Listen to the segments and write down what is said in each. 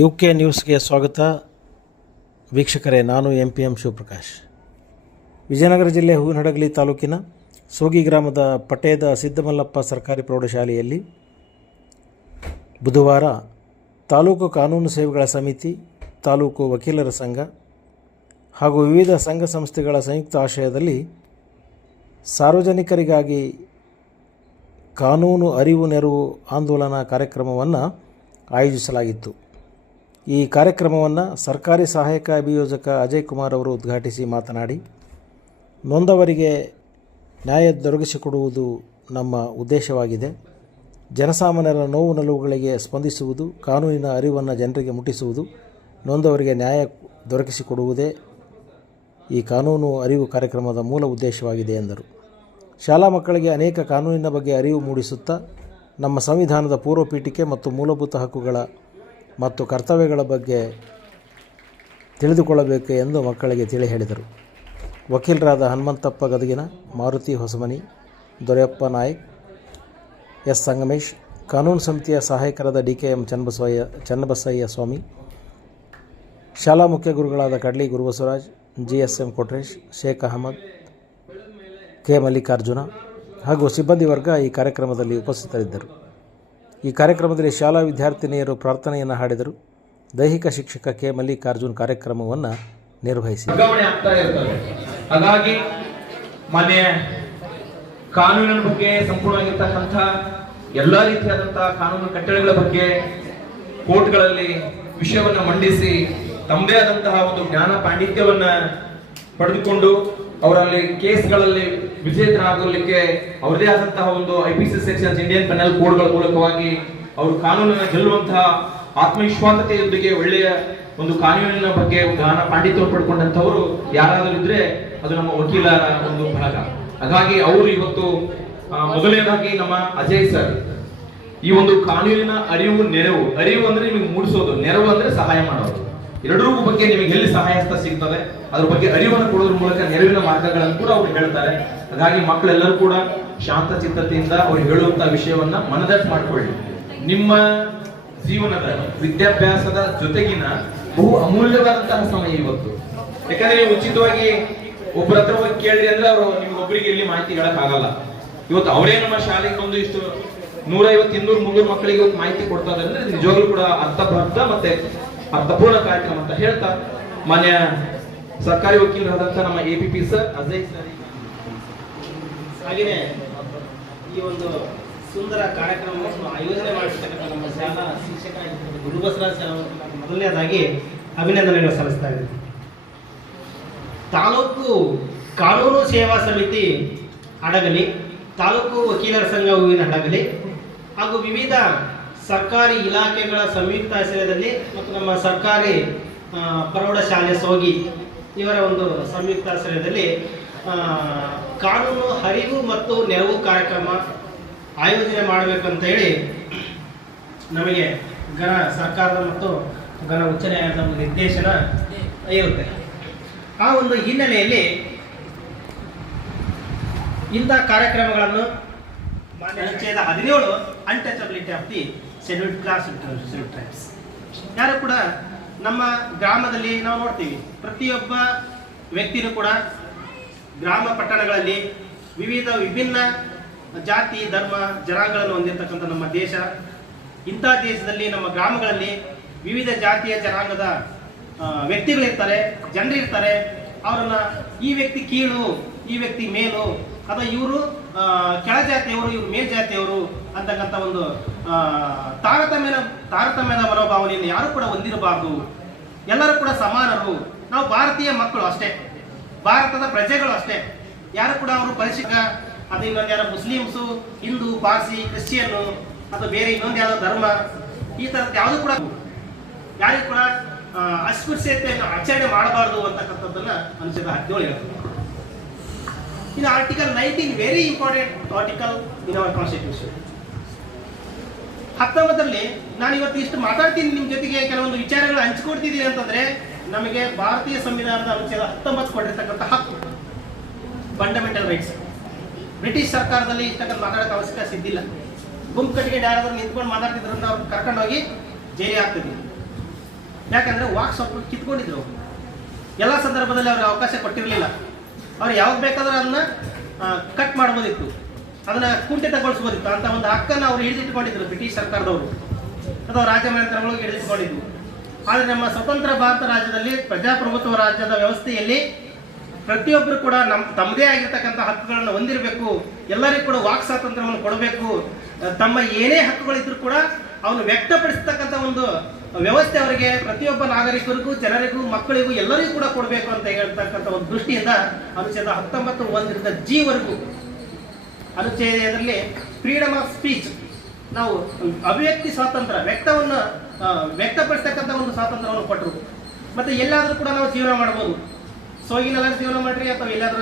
UK ನ್ಯೂಸ್ಗೆ ಸ್ವಾಗತ. ವೀಕ್ಷಕರೇ, ನಾನು MPM ಶಿವಪ್ರಕಾಶ್. ವಿಜಯನಗರ ಜಿಲ್ಲೆ ಹೂವಿನಹಡಗಲಿ ತಾಲೂಕಿನ ಸೋಗಿ ಗ್ರಾಮದ ಪಟ್ಟೇದ ಸಿದ್ದಮಲ್ಲಪ್ಪ ಸರ್ಕಾರಿ ಪ್ರೌಢಶಾಲೆಯಲ್ಲಿ ಬುಧವಾರ ತಾಲೂಕು ಕಾನೂನು ಸೇವೆಗಳ ಸಮಿತಿ, ತಾಲೂಕು ವಕೀಲರ ಸಂಘ ಹಾಗೂ ವಿವಿಧ ಸಂಘ ಸಂಸ್ಥೆಗಳ ಸಂಯುಕ್ತ ಆಶ್ರಯದಲ್ಲಿ ಸಾರ್ವಜನಿಕರಿಗಾಗಿ ಕಾನೂನು ಅರಿವು ನೆರವು ಆಂದೋಲನ ಕಾರ್ಯಕ್ರಮವನ್ನು ಆಯೋಜಿಸಲಾಗಿತ್ತು. ಈ ಕಾರ್ಯಕ್ರಮವನ್ನು ಸರ್ಕಾರಿ ಸಹಾಯಕ ಅಭಿಯೋಜಕ ಅಜಯ್ ಕುಮಾರ್ ಅವರು ಉದ್ಘಾಟಿಸಿ ಮಾತನಾಡಿ, ನೊಂದವರಿಗೆ ನ್ಯಾಯ ದೊರಕಿಸಿಕೊಡುವುದು ನಮ್ಮ ಉದ್ದೇಶವಾಗಿದೆ. ಜನಸಾಮಾನ್ಯರ ನೋವು ನಲುವುಗಳಿಗೆ ಸ್ಪಂದಿಸುವುದು, ಕಾನೂನಿನ ಅರಿವನ್ನು ಜನರಿಗೆ ಮುಟ್ಟಿಸುವುದು, ನೊಂದವರಿಗೆ ನ್ಯಾಯ ದೊರಕಿಸಿಕೊಡುವುದೇ ಈ ಕಾನೂನು ಅರಿವು ಕಾರ್ಯಕ್ರಮದ ಮೂಲ ಉದ್ದೇಶವಾಗಿದೆ ಎಂದರು. ಶಾಲಾ ಮಕ್ಕಳಿಗೆ ಅನೇಕ ಕಾನೂನಿನ ಬಗ್ಗೆ ಅರಿವು ಮೂಡಿಸುತ್ತಾ ನಮ್ಮ ಸಂವಿಧಾನದ ಪೂರ್ವಪೀಠಿಕೆ ಮತ್ತು ಮೂಲಭೂತ ಹಕ್ಕುಗಳ ಮತ್ತು ಕರ್ತವ್ಯಗಳ ಬಗ್ಗೆ ತಿಳಿದುಕೊಳ್ಳಬೇಕು ಎಂದು ಮಕ್ಕಳಿಗೆ ತಿಳಿ ಹೇಳಿದರು. ವಕೀಲರಾದ ಹನುಮಂತಪ್ಪ ಗದಗಿನ, ಮಾರುತಿ ಹೊಸಮನಿ, ದೊರೆಯಪ್ಪ ನಾಯ್ಕ್, ಎಸ್ ಸಂಗಮೇಶ್, ಕಾನೂನು ಸಮಿತಿಯ ಸಹಾಯಕರಾದ DKM ಚನ್ನಬಸಯ್ಯ ಸ್ವಾಮಿ, ಶಾಲಾ ಮುಖ್ಯ ಗುರುಗಳಾದ ಕಡ್ಲಿ ಗುರುಬಸವರಾಜ್, GSM ಕೊಟ್ರೇಶ್, ಶೇಖ್ ಅಹಮದ್, K ಮಲ್ಲಿಕಾರ್ಜುನ ಹಾಗೂ ಸಿಬ್ಬಂದಿ ವರ್ಗ ಈ ಕಾರ್ಯಕ್ರಮದಲ್ಲಿ ಉಪಸ್ಥಿತರಿದ್ದರು. ಈ ಕಾರ್ಯಕ್ರಮದಲ್ಲಿ ಶಾಲಾ ವಿದ್ಯಾರ್ಥಿನಿಯರು ಪ್ರಾರ್ಥನೆಯನ್ನು ಹಾಡಿದರು. ದೈಹಿಕ ಶಿಕ್ಷಕ K ಮಲ್ಲಿಕಾರ್ಜುನ್ ಕಾರ್ಯಕ್ರಮವನ್ನು ನಿರ್ವಹಿಸಿದರು. ಹಾಗಾಗಿ ಮಾನ್ಯ ಕಾನೂನಿನ ಬಗ್ಗೆ ಸಂಪೂರ್ಣವಾಗಿರ್ತಕ್ಕಂಥ ಎಲ್ಲ ರೀತಿಯಾದಂತಹ ಕಾನೂನು ಕಟ್ಟಳೆಗಳ ಬಗ್ಗೆ ಕೋರ್ಟ್ಗಳಲ್ಲಿ ವಿಷಯವನ್ನು ಮಂಡಿಸಿ ತಮ್ಮದೇ ಆದಂತಹ ಒಂದು ಜ್ಞಾನ ಪಾಂಡಿತ್ಯವನ್ನ ಪಡೆದುಕೊಂಡು ಅವರಲ್ಲಿ ಕೇಸ್ಗಳಲ್ಲಿ ವಿಜೇತರಾಗಲಿಕ್ಕೆ ಅವರದೇ ಆದಂತಹ ಒಂದು IPC ಸೆಕ್ಷನ್ಸ್, ಇಂಡಿಯನ್ ಪೆನಲ್ ಕೋಡ್ಗಳ ಮೂಲಕವಾಗಿ ಅವರು ಕಾನೂನನ್ನು ಗೆಲ್ಲುವಂತಹ ಆತ್ಮವಿಶ್ವಾಸತೆಯೊಂದಿಗೆ ಒಳ್ಳೆಯ ಒಂದು ಕಾನೂನಿನ ಬಗ್ಗೆ ಜ್ಞಾನ ಪಾಂಡಿತ್ಯವನ್ನು ಪಡ್ಕೊಂಡಂತವರು ಯಾರಾದರೂ ಇದ್ರೆ ಅದು ನಮ್ಮ ವಕೀಲರ ಒಂದು ಭಾಗ. ಹಾಗಾಗಿ ಅವರು ಇವತ್ತು ಮೊದಲನೇದಾಗಿ ನಮ್ಮ ಅಜಯ್ ಸರ್ ಈ ಒಂದು ಕಾನೂನಿನ ಅರಿವು ಅಂದ್ರೆ ನಿಮಗೆ ಮೂಡಿಸೋದು, ನೆರವು ಅಂದ್ರೆ ಸಹಾಯ ಮಾಡೋದು, ಎರಡರೂ ಬಗ್ಗೆ ನಿಮಗೆ ಎಲ್ಲಿ ಸಹಾಯಸ್ತ ಸಿಗ್ತದೆ ಅದ್ರ ಬಗ್ಗೆ ಅರಿವನ್ನು ಕೊಡೋದ್ರ ಮೂಲಕ ನೆರವಿನ ಮಾರ್ಗಗಳನ್ನು ಕೂಡ ಅವ್ರು ಹೇಳ್ತಾರೆ. ಹಾಗಾಗಿ ಮಕ್ಕಳೆಲ್ಲರೂ ಕೂಡ ಶಾಂತ ಚಿತ್ತತೆಯಿಂದ ಅವ್ರು ಹೇಳುವಂತಹ ವಿಷಯವನ್ನ ಮನದಟ್ಟು ಮಾಡಿಕೊಳ್ಳಿ. ನಿಮ್ಮ ಜೀವನದ ವಿದ್ಯಾಭ್ಯಾಸದ ಜೊತೆಗಿನ ಬಹು ಅಮೂಲ್ಯವಾದಂತಹ ಸಮಯ ಇವತ್ತು. ಯಾಕಂದ್ರೆ ನೀವು ಉಚಿತವಾಗಿ ಒಬ್ಬರ ಹತ್ರ ಹೋಗಿ ಕೇಳಿದ್ರಿ ಅಂದ್ರೆ ಅವರು ನಿಮ್ಗೊಬ್ಬರಿಗೆ ಇಲ್ಲಿ ಮಾಹಿತಿ ಹೇಳಕ್ ಆಗಲ್ಲ. ಇವತ್ತು ಅವರೇ ನಮ್ಮ ಶಾಲೆಗೆ ಬಂದು ಇಷ್ಟು 150, 200, 300 ಮಕ್ಕಳಿಗೆ ಇವತ್ತು ಮಾಹಿತಿ ಕೊಡ್ತಾ ಇದ್ದಾರೆ ಅಂದ್ರೆ ನಿಜವಾಗ್ಲೂ ಕೂಡ ಅರ್ಥಬದ್ಧ ಮತ್ತೆ ಅರ್ಥಪೂರ್ಣ ಕಾರ್ಯಕ್ರಮ ಅಂತ ಹೇಳ್ತಾ, ಮಾನ್ಯ ಸರ್ಕಾರಿ ವಕೀಲರಾದಂತ ನಮ್ಮ APP ಸರ್, ಅಜಯ್ ಸರ್, ಹಾಗೆಯೇ ಈ ಒಂದು ಸುಂದರ ಕಾರ್ಯಕ್ರಮವನ್ನು ಆಯೋಜನೆ ಮಾಡಿರ್ತಕ್ಕಂಥ ನಮ್ಮ ಶಾಲಾ ಶಿಕ್ಷಕ ಗುರುಬಸವರಾಜ್ ಮೊದಲನೇದಾಗಿ ಅಭಿನಂದನೆಗಳು ಸಲ್ಲಿಸ್ತಾ ಇದ್ದೀನಿ. ತಾಲೂಕು ಕಾನೂನು ಸೇವಾ ಸಮಿತಿ ಹಡಗಲಿ, ತಾಲೂಕು ವಕೀಲರ ಸಂಘ ಹೂವಿನಹಡಗಲಿ ಹಾಗೂ ವಿವಿಧ ಸರ್ಕಾರಿ ಇಲಾಖೆಗಳ ಸಂಯುಕ್ತ ಆಶ್ರಯದಲ್ಲಿ ಮತ್ತು ನಮ್ಮ ಸರ್ಕಾರಿ ಪ್ರೌಢಶಾಲೆ ಸೋಗಿ ಇವರ ಒಂದು ಸಂಯುಕ್ತ ಆಶ್ರಯದಲ್ಲಿ ಕಾನೂನು ಅರಿವು ಮತ್ತು ನೆರವು ಕಾರ್ಯಕ್ರಮ ಆಯೋಜನೆ ಮಾಡಬೇಕಂತ ಹೇಳಿ ನಮಗೆ ಸರ್ಕಾರದ ಮತ್ತು ಉಚ್ಚ ನ್ಯಾಯಾಲಯದ ಒಂದು ನಿರ್ದೇಶನ ಇರುತ್ತೆ. ಆ ಒಂದು ಹಿನ್ನೆಲೆಯಲ್ಲಿ ಇಂಥ ಕಾರ್ಯಕ್ರಮಗಳನ್ನು ಅನುಚ್ಛೇದ 17 untouchability of the scheduled class scheduled tribes, ಯಾರು ಕೂಡ ನಮ್ಮ ಗ್ರಾಮದಲ್ಲಿ ನಾವು ನೋಡ್ತೀವಿ, ಪ್ರತಿಯೊಬ್ಬ ವ್ಯಕ್ತಿನೂ ಕೂಡ ಗ್ರಾಮ ಪಟ್ಟಣಗಳಲ್ಲಿ ವಿಭಿನ್ನ ಜಾತಿ, ಧರ್ಮ, ಜನಾಂಗಗಳನ್ನು ಹೊಂದಿರತಕ್ಕಂಥ ನಮ್ಮ ದೇಶ. ಇಂಥ ದೇಶದಲ್ಲಿ ನಮ್ಮ ಗ್ರಾಮಗಳಲ್ಲಿ ವಿವಿಧ ಜಾತಿಯ ಜನಾಂಗದ ವ್ಯಕ್ತಿಗಳಿರ್ತಾರೆ, ಜನರಿರ್ತಾರೆ. ಅವರನ್ನ ಈ ವ್ಯಕ್ತಿ ಕೀಳು, ಈ ವ್ಯಕ್ತಿ ಮೇಲು, ಅಥವಾ ಇವರು ಕೆಳಜಾತಿಯವರು, ಇವರು ಮೇಲ್ಜಾತಿಯವರು ಅಂತಕ್ಕಂಥ ಒಂದು ತಾರತಮ್ಯದ ಮನೋಭಾವನೆಯನ್ನು ಯಾರು ಕೂಡ ಹೊಂದಿರಬಾರ್ದು. ಎಲ್ಲರೂ ಕೂಡ ಸಮಾನರು. ನಾವು ಭಾರತೀಯ ಮಕ್ಕಳು ಅಷ್ಟೇ, ಭಾರತದ ಪ್ರಜೆಗಳು ಅಷ್ಟೇ. ಯಾರು ಕೂಡ ಅವರು ಪರಿಶಿಷ್ಟ, ಅದು ಇನ್ನೊಂದು ಯಾರು ಮುಸ್ಲಿಮ್ಸು, ಹಿಂದೂ, ಪಾರ್ಸಿ, ಕ್ರಿಶ್ಚಿಯನ್ನು ಅಥವಾ ಬೇರೆ ಇನ್ನೊಂದು ಯಾವುದೋ ಧರ್ಮ, ಈ ಥರದ್ದು ಯಾವುದು ಕೂಡ ಯಾರಿಗೂ ಕೂಡ ಅಸ್ಪೃಶ್ಯತೆಯನ್ನು ಆಚರಣೆ ಮಾಡಬಾರ್ದು ಅಂತಕ್ಕಂಥದ್ದನ್ನ ಅನುಚ್ಛೇದ 17 ಹೇಳ್ತದೆ. ಇದು article 19, very important article in our constitution. 19ರಲ್ಲಿ ನಾನು ಇವತ್ತು ಇಷ್ಟು ಮಾತಾಡ್ತೀನಿ, ನಿಮ್ಮ ಜೊತೆಗೆ ಕೆಲವೊಂದು ವಿಚಾರಗಳು ಹಂಚಿಕೊಡ್ತಿದ್ದೀನಿ ಅಂತಂದ್ರೆ ನಮಗೆ ಭಾರತೀಯ ಸಂವಿಧಾನದ ಅನುಚ್ಛೇದ 19 ಕೊಟ್ಟಿರ್ತಕ್ಕಂಥ ಹಕ್ಕು, ಫಂಡಮೆಂಟಲ್ ರೈಟ್ಸ್. ಬ್ರಿಟಿಷ್ ಸರ್ಕಾರದಲ್ಲಿ ಇಷ್ಟಕ್ಕಂತ ಮಾತಾಡೋಕೆ ಅವಶ್ಯಕತೆ ಇದ್ದಿಲ್ಲ. ಗುಂಪು ಕಟ್ಟಿಗೆ ಯಾರಾದ್ರೂ ನಿಂತ್ಕೊಂಡು ಮಾತಾಡ್ತಿದ್ರು ಅವ್ರು ಕರ್ಕೊಂಡೋಗಿ ಜೈಲಿಗೆ ಹಾಕ್ತಿದ್ವಿ. ಯಾಕಂದರೆ ವಾಕ್ ಸ್ವಲ್ಪ ಕಿತ್ಕೊಂಡಿದ್ರು. ಎಲ್ಲ ಸಂದರ್ಭದಲ್ಲಿ ಅವ್ರಿಗೆ ಅವಕಾಶ ಕೊಟ್ಟಿರಲಿಲ್ಲ. ಅವ್ರು ಯಾವಾಗ ಬೇಕಾದ್ರೂ ಅದನ್ನ ಕಟ್ ಮಾಡ್ಬೋದಿತ್ತು, ಅದನ್ನ ಕುಂಠಿತಗೊಳಿಸ್ಬೋದಿತ್ತು. ಅಂತ ಒಂದು ಹಕ್ಕನ್ನು ಅವ್ರು ಹಿಡಿದಿಟ್ಕೊಂಡಿದ್ರು ಬ್ರಿಟಿಷ್ ಸರ್ಕಾರದವರು, ಅಥವಾ ರಾಜಮನೆತನಗಳು ಹಿಡಿದಿಟ್ಕೊಂಡಿದ್ವು. ಆದರೆ ನಮ್ಮ ಸ್ವತಂತ್ರ ಭಾರತ ರಾಜ್ಯದಲ್ಲಿ ಪ್ರಜಾಪ್ರಭುತ್ವ ರಾಜ್ಯದ ವ್ಯವಸ್ಥೆಯಲ್ಲಿ ಪ್ರತಿಯೊಬ್ಬರು ಕೂಡ ತಮ್ಮದೇ ಆಗಿರ್ತಕ್ಕಂಥ ಹಕ್ಕುಗಳನ್ನು ಹೊಂದಿರಬೇಕು. ಎಲ್ಲರಿಗೂ ಕೂಡ ವಾಕ್ ಸ್ವಾತಂತ್ರ್ಯವನ್ನು ಕೊಡಬೇಕು. ತಮ್ಮ ಏನೇ ಹಕ್ಕುಗಳಿದ್ರೂ ಕೂಡ ಅವನು ವ್ಯಕ್ತಪಡಿಸ್ತಕ್ಕಂಥ ಒಂದು ವ್ಯವಸ್ಥೆ ಅವರಿಗೆ ಪ್ರತಿಯೊಬ್ಬ ನಾಗರಿಕರಿಗೂ, ಜನರಿಗೂ, ಮಕ್ಕಳಿಗೂ ಎಲ್ಲರಿಗೂ ಕೂಡ ಕೊಡಬೇಕು ಅಂತ ಹೇಳ್ತಕ್ಕಂಥ ಒಂದು ದೃಷ್ಟಿಯಿಂದ ಅನುಚ್ಛೇದ 19 1 Gವರೆಗೂ ಅನುಚ್ಛೇದದಲ್ಲಿ ಫ್ರೀಡಮ್ ಆಫ್ ಸ್ಪೀಚ್, ನಾವು ಅಭಿವ್ಯಕ್ತಿ ಸ್ವಾತಂತ್ರ್ಯ, ವ್ಯಕ್ತಪಡಿಸ್ತಕ್ಕಂಥ ಒಂದು ಸ್ವಾತಂತ್ರ್ಯವನ್ನು ಕೊಟ್ಟರು. ಮತ್ತೆ ಎಲ್ಲಾದರೂ ಕೂಡ ನಾವು ಜೀವನ ಮಾಡ್ಬೋದು. ಸೋಗಿನೆಲ್ಲಾದ್ರೂ ಜೀವನ ಮಾಡ್ರಿ, ಅಥವಾ ಎಲ್ಲಾದ್ರೂ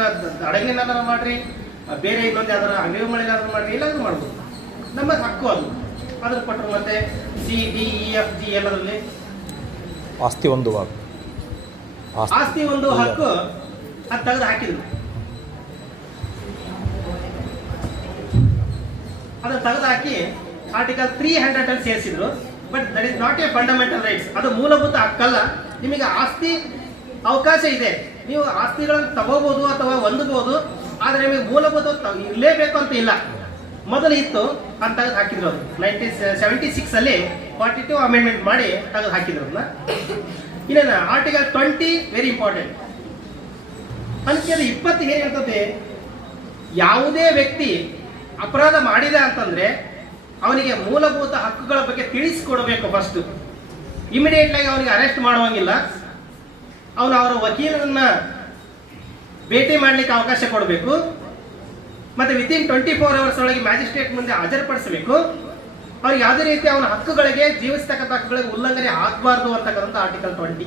ಹಡಗಿನೆಲ್ಲಾದ್ರೂ ಮಾಡ್ರಿ, ಬೇರೆ ಇನ್ನೊಂದು ಯಾವ್ದಾರು ಅಂಗಡಿ ಮಳೆಲ್ಲಾದ್ರೂ ಮಾಡ್ರಿ, ಎಲ್ಲಾದ್ರೂ ಮಾಡ್ಬೋದು. ನಮ್ಮ ಹಕ್ಕು ಅದು, ಅದ್ರ ಕೊಟ್ಟರು. ಮತ್ತೆ CDEFG ಎಲ್ಲದರಲ್ಲಿ ಆಸ್ತಿ ಒಂದು ಹಕ್ಕು ಅದು ತೆಗೆದು ಹಾಕಿದ್ರು. ಅದನ್ನು ತೆಗೆದುಹಾಕಿ ಆರ್ಟಿಕಲ್ 300 ಅಲ್ಲಿ ಸೇರಿಸಿದ್ರು. But that is not a fundamental rights. ಅದು ಮೂಲಭೂತ ಹಕ್ಕಲ್ಲ. ನಿಮಗೆ ಆಸ್ತಿ ಅವಕಾಶ ಇದೆ, ನೀವು ಆಸ್ತಿಗಳನ್ನು ತಗೋಬಹುದು ಅಥವಾ ಹೊಂದಬಹುದು, ಆದರೆ ನಿಮಗೆ ಮೂಲಭೂತ ಇರಲೇಬೇಕು ಅಂತ ಇಲ್ಲ. ಮೊದಲು ಇತ್ತು ಅಂತ ತೆಗೆದು ಹಾಕಿದ್ರು. ಅದು 1976 ಅಲ್ಲಿ 42 ಅಮೆಂಡ್ಮೆಂಟ್ ಮಾಡಿ ತೆಗೆದು ಹಾಕಿದ್ರು ಅದನ್ನ. ಇನ್ನೇನು ಆರ್ಟಿಕಲ್ 20 ವೆರಿ ಇಂಪಾರ್ಟೆಂಟ್. ಅನುಚ್ಛೇದ 20 ಏನ್ ಹೇಳ್ತದೆ, ಯಾವುದೇ ವ್ಯಕ್ತಿ ಅಪರಾಧ ಮಾಡಿದ ಅಂತಂದ್ರೆ ಅವನಿಗೆ ಮೂಲಭೂತ ಹಕ್ಕುಗಳ ಬಗ್ಗೆ ತಿಳಿಸಿಕೊಡಬೇಕು. ಫಸ್ಟ್ ಇಮಿಡಿಯೇಟ್ ಆಗಿ ಅವನಿಗೆ ಅರೆಸ್ಟ್ ಮಾಡುವಂಗಿಲ್ಲ. ಅವರ ವಕೀಲರನ್ನ ಭೇಟಿ ಮಾಡ್ಲಿಕ್ಕೆ ಅವಕಾಶ ಕೊಡಬೇಕು. ಮತ್ತೆ ವಿತಿನ್ 24 hours ಒಳಗೆ ಮ್ಯಾಜಿಸ್ಟ್ರೇಟ್ ಮುಂದೆ ಹಾಜರುಪಡಿಸಬೇಕು. ಅವ್ರಿಗೆ ಯಾವುದೇ ರೀತಿ ಅವನ ಹಕ್ಕುಗಳಿಗೆ, ಜೀವಿಸ್ತಕ್ಕಂಥ ಹಕ್ಕುಗಳಿಗೆ ಉಲ್ಲಂಘನೆ ಆಗಬಾರ್ದು ಅಂತಕ್ಕಂಥ ಆರ್ಟಿಕಲ್ 20.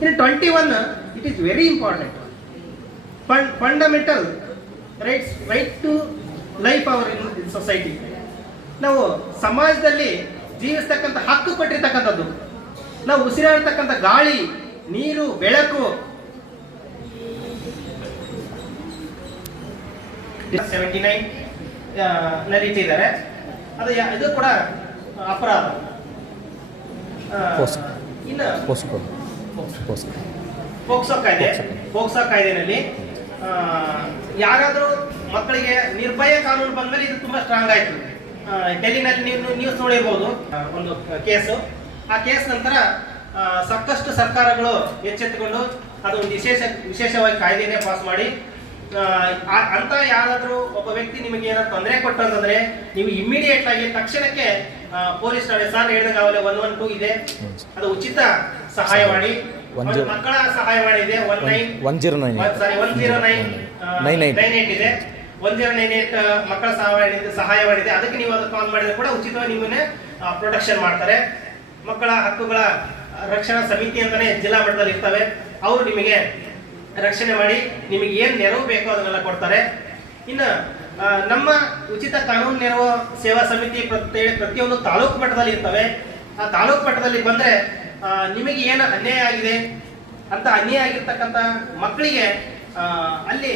ಇನ್ನು 21 it is very important. Fundamental rights, right to life our in society. ನಾವು ಸಮಾಜದಲ್ಲಿ ಜೀವಿಸ್ತಕ್ಕಂಥ ಹಕ್ಕು ಕೊಟ್ಟಿರ್ತಕ್ಕಂಥದ್ದು. ನಾವು ಉಸಿರಾಡ್ತಕ್ಕಂಥ ಗಾಳಿ, ನೀರು, ಬೆಳಕು. 79 ನಡೀತಿದ್ದಾರೆ. ಅದು ಇದು ಕೂಡ ಅಪರಾಧ. ಇನ್ನು ಪೋಕ್ಸೋ ಕಾಯ್ದೆನಲ್ಲಿ ಯಾರಾದರೂ ಮಕ್ಕಳಿಗೆ ನಿರ್ಭಯ ಕಾನೂನು ಬಂದ್ಮೇಲೆ ಇದು ತುಂಬಾ ಸ್ಟ್ರಾಂಗ್ ಆಯ್ತು. ಡೆಲ್ಲಿನಲ್ಲಿ ನೀವು ನ್ಯೂಸ್ ನೋಡಿರ್ಬೋದು ಒಂದು ಕೇಸು. ಆ ಕೇಸ್ ನಂತರ ಸಾಕಷ್ಟು ಸರ್ಕಾರಗಳು ಎಚ್ಚೆತ್ತುಕೊಂಡು ಅದು ವಿಶೇಷವಾಗಿ ಕಾಯ್ದೆನೇ ಪಾಸ್ ಮಾಡಿ, ಅಂತ ಯಾರಾದರೂ ಒಬ್ಬ ವ್ಯಕ್ತಿ ನಿಮಗೆ ಏನಾದ್ರು ತೊಂದರೆ ಕೊಟ್ಟು ಅಂತಂದ್ರೆ ನೀವು ಇಮಿಡಿಯೇಟ್ ಆಗಿ ತಕ್ಷಣಕ್ಕೆ ಪೊಲೀಸ್ ಠಾಣೆ, ಸರ್ ಹೇಳಿದಾಗ ಅವಲೇ 112 ಇದೆ, ಅದು ಉಚಿತ ಸಹಾಯವಾಣಿ. ಮಕ್ಕಳ ಸಹಾಯವಾಣಿ ಇದೆ, 10998 ಇದೆ, 1098 ಮಕ್ಕಳ ಸಹಾಯವಾಣಿ ಇದೆ. ಅದಕ್ಕೆ ನೀವು ಅದು ಕಾಲ್ ಮಾಡಿದ್ರೆ ಕೂಡ ಉಚಿತವಾಗಿ ನಿಮ್ಮನ್ನೇ ಪ್ರೊಟೆಕ್ಷನ್ ಮಾಡ್ತಾರೆ. ಮಕ್ಕಳ ಹಕ್ಕುಗಳ ರಕ್ಷಣಾ ಸಮಿತಿ ಅಂತಾನೆ ಜಿಲ್ಲಾ ಮಟ್ಟದಲ್ಲಿ ಇರ್ತವೆ. ಅವರು ನಿಮಗೆ ರಕ್ಷಣೆ ಮಾಡಿ ನಿಮಗೆ ಏನ್ ನೆರವು ಬೇಕೋ ಅದನ್ನೆಲ್ಲ ಕೊಡ್ತಾರೆ. ಇನ್ನು ನಮ್ಮ ಉಚಿತ ಕಾನೂನು ನೆರವು ಸೇವಾ ಸಮಿತಿ ಪ್ರತಿಯೊಂದು ತಾಲೂಕು ಮಟ್ಟದಲ್ಲಿ ಇರ್ತವೆ. ಆ ತಾಲೂಕು ಮಟ್ಟದಲ್ಲಿ ಬಂದ್ರೆ ನಿಮಗೆ ಏನು ಅನ್ಯಾಯ ಆಗಿದೆ ಅಂತ, ಅನ್ಯಾಯ ಆಗಿರ್ತಕ್ಕಂಥ ಮಕ್ಕಳಿಗೆ ಅಲ್ಲಿ